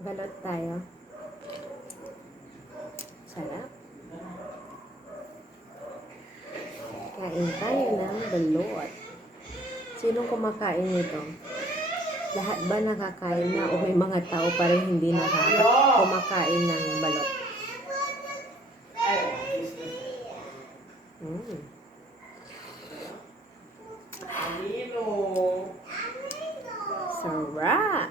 Balot tayo. Sarap. Kain tayo ng balot. Sinong kumakain nito? Lahat ba nakakain na o may mga tao pa rin hindi kumakain ng balot? Sarap!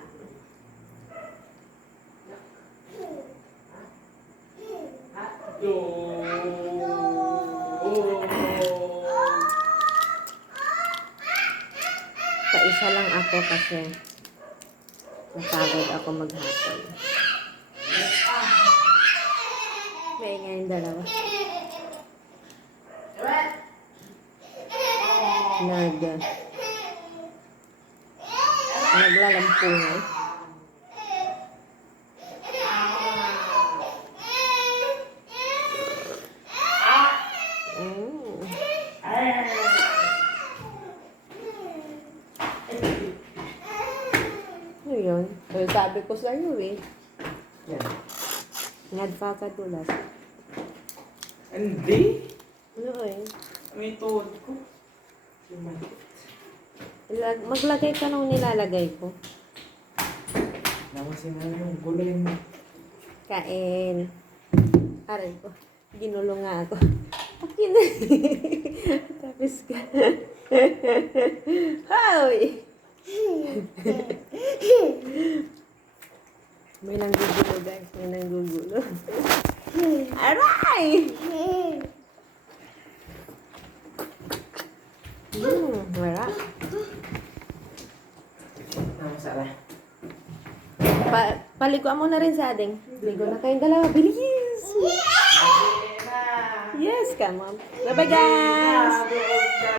Kaisa lang ako kasi napagod ako maghapon. Maingay yung dalawa. Naglalampungan. Ano yun? Sabi ko sa iyo eh. Yan. Nagpakadulas. Hindi. Ano eh? May tuhod ko. Maglagay ka nung nilalagay ko. Namasin na yung gulay mo. Kain. Aray ko. Ginulo nga ako. Akin na. Tapos ka. Hoy! May nanggugulo guys. May nanggugulo. Aray! Wala. Namasala. Paliguan mo na rin sa ading. Ligo na kayong dalawa. Bilis! Yes, come on. Bye-bye guys!